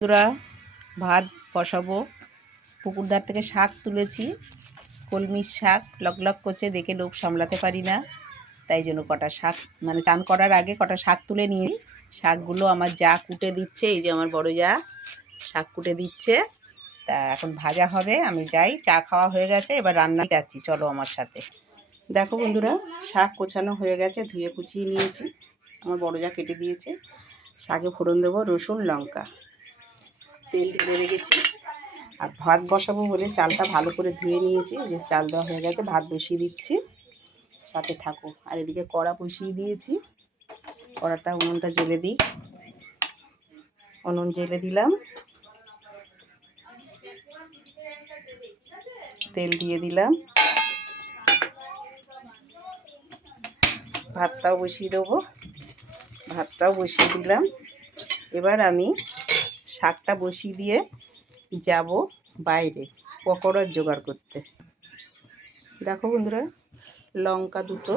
বন্ধুরা, ভাত বসাবো। পুকুর ধার থেকে শাক তুলেছি, কলমির শাক লক লক করছে, দেখে লোভ সামলাতে পারি না। তাই জন্য কটা শাক, মানে চান করার আগে কটা শাক তুলে নিয়ে, শাকগুলো আমার যা কুটে দিচ্ছে, এই যে আমার বড় যা শাক কুটে দিচ্ছে। তা এখন ভাজা হবে, আমি যাই। চা খাওয়া হয়ে গেছে, এবার রান্না যাচ্ছি, চলো আমার সাথে। দেখো বন্ধুরা, শাক কোচানো হয়ে গেছে, ধুয়ে কুচিয়ে নিয়েছি, আমার বড় যা কেটে দিয়েছে। শাকে ফোড়ন দেবো, রসুন লঙ্কা, তেল ঢেলে রেখেছি। আর ভাত বসাবো বলে চালটা ভালো করে ধুয়ে নিয়েছি, যে চাল দেওয়া হয়ে গেছে, ভাত বসিয়ে দিচ্ছি, সাথে থাকো। আর এদিকে কড়া বসিয়ে দিয়েছি, কড়াটা উনুনটা জ্বেলে দিই। উনুন জ্বেলে দিলাম, তেল দিয়ে দিলাম, ভাতটাও বসিয়ে দেবো, ভাতটাও বসিয়ে দিলাম। এবার আমি শাকটা বসিয়ে দিয়ে যাব বাইরে পকোড়ার জোগাড় করতে। দেখো বন্ধুরা, লঙ্কা দুটো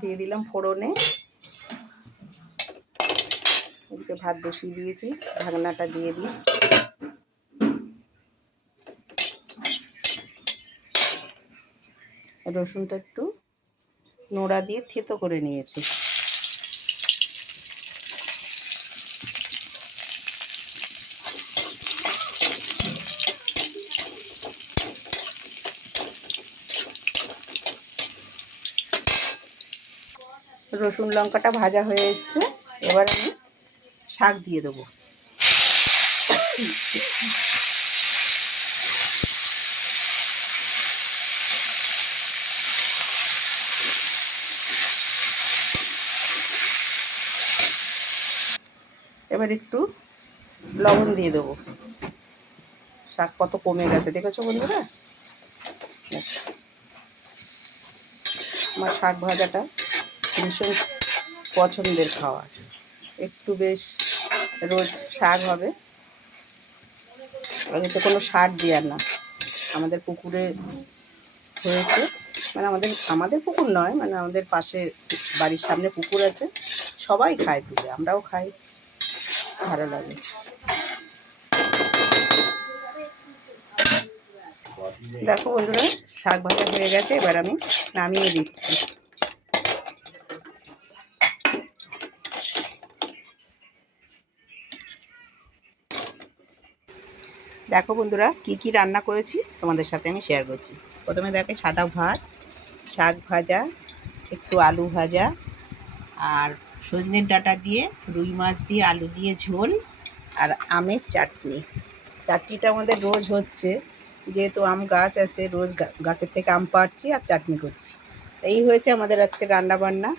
দিয়ে দিলাম ফোড়নে। এদিকে ভাত বসিয়ে দিয়েছি, ঢাকনাটা দিয়ে দিই। রসুনটা একটু নোড়া দিয়ে থেতো করে নিয়েছি। রসুন লঙ্কাটা ভাজা হয়ে এসছে, এবার আমি শাক দিয়ে দেবো। এবার একটু লবণ দিয়ে দেবো। শাক কত কমে গেছে দেখেছো বন্ধুরা। আমার শাক ভাজাটা ভীষণ পছন্দের খাবার, একটু বেশ রোজ শাক হবে। এতে কোনো সার দেওয়ার না, আমাদের পুকুরে হয়েছে, মানে আমাদের পুকুর নয়, মানে আমাদের পাশে বাড়ির সামনে পুকুর আছে, সবাই খায় তুলে, আমরাও খাই, ভালো লাগে। দেখো বন্ধুরা, শাক ভাজা হয়ে গেছে, এবার আমি নামিয়ে দিচ্ছি। দেখো বন্ধুরা, কি কি রান্না করেছি তোমাদের সাথে আমি শেয়ার করছি। প্রথমে দেখে সাদা ভাত, শাক ভাজা, একটু আলু ভাজা, আর সজনের ডাঁটা দিয়ে, রুই মাছ দিয়ে, আলু দিয়ে ঝোল, আর আমের চাটনি। চাটনিটা আমাদের রোজ হচ্ছে, যেহেতু আম গাছ আছে, রোজ গাছের থেকে আম পাড়ছি আর চাটনি করছি। এই হয়েছে আমাদের আজকে রান্না বান্না।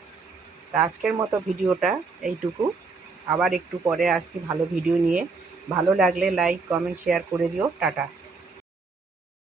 তা আজকের মতো ভিডিওটা এইটুকু, আবার একটু পরে আসছি ভালো ভিডিও নিয়ে। ভালো লাগলে লাইক কমেন্ট শেয়ার করে দিও। টাটা।